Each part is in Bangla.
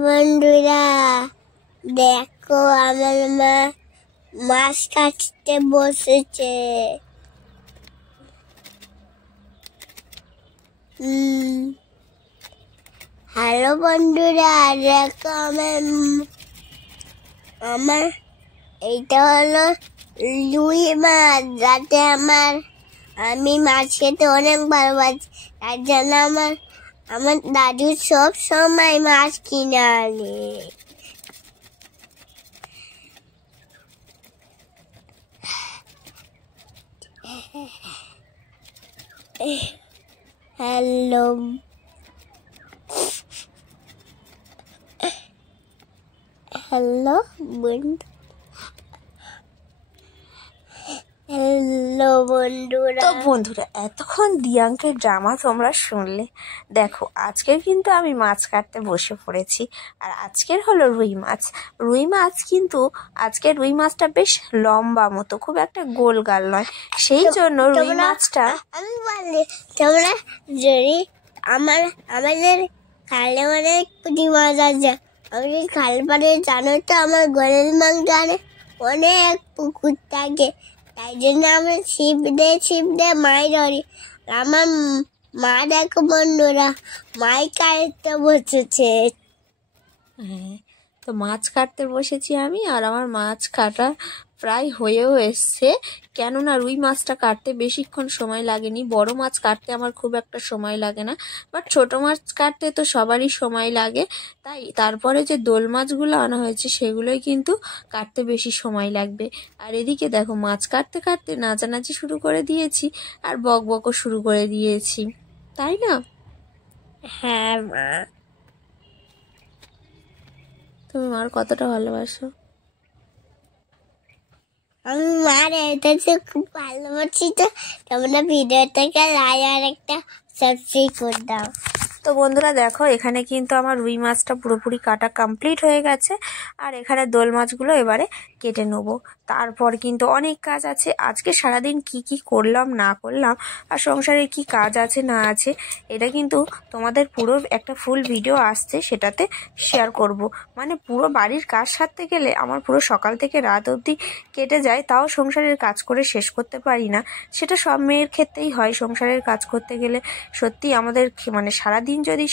বন্ধুরা দেখো আমার মা মাছ কাটতে বসেছে। হ্যালো বন্ধুরা দেখো আমার এইটা হলো রুই মাছ, যাতে আমি মাছ খেতে অনেক ভালোবাসি, তার জন্য আমার দাদু সব সময় মাছ কিনে আনে। হ্যালো হ্যালো বন্ধু, হ্যালো বন্ধুরা। তো বন্ধুরা এতক্ষণ দিয়াঙ্কের ড্রামা তোমরা শুনলে। দেখো আজকের কিন্তু আমি মাছ কাটতে বসে পড়েছি, আর আজকের হলো রুই মাছ। রুই মাছ কিন্তু আজকের রুই মাছটা বেশ লম্বা মতো, খুব একটা গোল গাল নয়, সেই জন্য রুই মাছটা আমি বলি তোমরা যদি আমাদের খালে অনেক পুঁটি মাছ আছে। আমি খাল পাড়ে জানো তো, আমার ঘরের মাংখানে অনেক পুকুর থাকে, তাই জন্য আমরা ছিপ দিয়ে মাছ ধরি। আমার মা দেখো বন্ধুরা মাছ কাটতে বসেছে। হ্যাঁ, তো মাছ কাটতে বসেছি আমি, আর আমার মাছ কাটা প্রায় হয়েও এসছে। কেননা রুই মাছটা কাটতে বেশিক্ষণ সময় লাগেনি, বড় মাছ কাটতে আমার খুব একটা সময় লাগে না, বাট ছোট মাছ কাটতে তো সবারই সময় লাগে। তাই তারপরে যে দোল মাছগুলো আনা হয়েছে সেগুলোই কিন্তু কাটতে বেশি সময় লাগবে। আর এদিকে দেখো মাছ কাটতে কাটতে নাচানাচি শুরু করে দিয়েছি, আর বকবকও শুরু করে দিয়েছি, তাই না? হ্যাঁ মা, তুমি মার কতটা ভালোবাসো? আমি মার এটাতে খুব ভালোবাসি। তো তোমরা ভিডিওটাকে লাইক আর একটা সাবস্ক্রাইব করে দাও। তো বন্ধুরা দেখো এখানে কিন্তু আমার রুই মাছটা পুরোপুরি কাটা কমপ্লিট হয়ে গেছে, আর এখানে দোল মাছগুলো এবারে কেটে নেব। তারপর কিন্তু অনেক কাজ আছে। আজকে সারাদিন কি কি করলাম না করলাম, আর সংসারে কি কাজ আছে না আছে, এটা কিন্তু তোমাদের পুরো একটা ফুল ভিডিও আসছে, সেটাতে শেয়ার করব। মানে পুরো বাড়ির কাজ সারতে গেলে আমার পুরো সকাল থেকে রাত অবধি কেটে যায়, তাও সংসারের কাজ করে শেষ করতে পারি না। সেটা সব মেয়ের ক্ষেত্রেই হয়, সংসারের কাজ করতে গেলে সত্যি আমাদের মানে সারাদিন যদি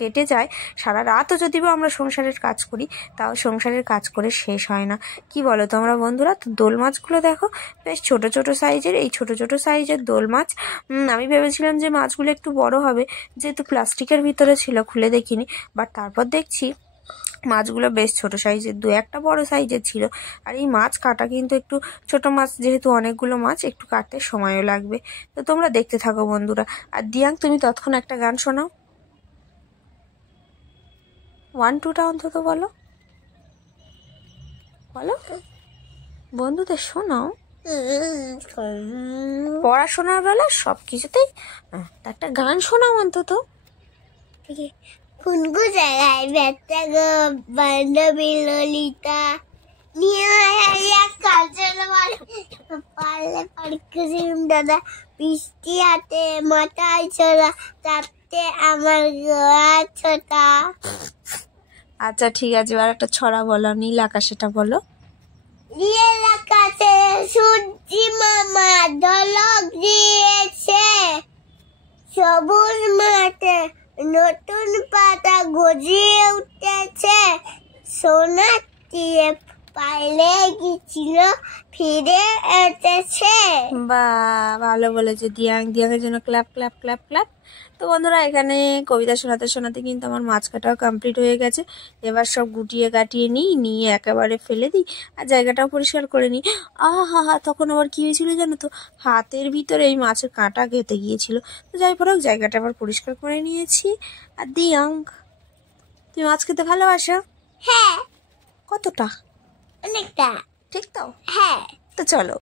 কেটে যায়, সারা রাতও যদি আমরা সংসারের কাজ করি, তাও সংসারের কাজ করে শেষ হয় না। কি বলো তোমরা বন্ধুরা? তো দোল মাছগুলো দেখো বেশ ছোট ছোট সাইজের, এই ছোট ছোট সাইজের দোল মাছ। আমি ভেবেছিলাম যে মাছগুলো একটু বড় হবে, যেহেতু প্লাস্টিকের ভিতরে ছিল, খুলে দেখিনি, বাট তারপর দেখছি মাছগুলো বেশ ছোট সাইজের, দু একটা বড় সাইজের ছিল। আর এই মাছ কাটা কিন্তু একটু ছোট মাছ, যেহেতু অনেকগুলো মাছ, একটু কাটতে সময়ও লাগবে। তো তোমরা দেখতে থাকো বন্ধুরা। আর দিয়াং তুমি ততক্ষণ একটা গান শোনাও, 1 2টা অন্তত বলো বলো, বন্ধুদের শোনাও। পড়াশোনার বেলা সব কিছুতেই একটা গান শোনাও অন্তত। কোন জায়গায় ব্যথা গো বান্ধবী ললিতা নিয়ে কাজল পারলে পারকুসিম দাদা, বৃষ্টি হাতে মাথায় ছোড়া, তাতে আমার গোয়া ছোটা। আচ্ছা ঠিক আছে, আর একটা ছড়া বলো, নীল আকাশেটা বলো। নীল আকাশে সূর্যি মামা ঝলক দিয়েছে, সবুজ মাঠে নতুন পাতা গজিয়ে উঠেছে, সোনা দিয়ে পাইলে গিয়েছিল ফিরে এসেছে। বা ভালো বলেছে দিয়াং, দিয়াংয়ের জন্য ক্ল্যাপ ক্ল্যাপ ক্ল্যাপ ক্ল্যাপ। তো বন্ধুরা এখানে কবিতা শোনাতে শোনাতে কিন্তু আমার মাছ কাটাও কমপ্লিট হয়ে গেছে। এবার সব গুটিয়ে গাটিয়ে নিয়ে একেবারে ফেলে দিই, আর জায়গাটাও পরিষ্কার করে নিই। হা তখন আবার কী হয়েছিল জানো তো, হাতের ভিতরে এই মাছের কাঁটা গেঁথে গিয়েছিল। তো যাই হোক জায়গাটা আবার পরিষ্কার করে নিয়েছি। আর দিয়াং, তুমি মাছ খেতে ভালোবাসো? হ্যাঁ, কতটা? অনেকটা। ঠিক তো? হ্যাঁ। তো চলো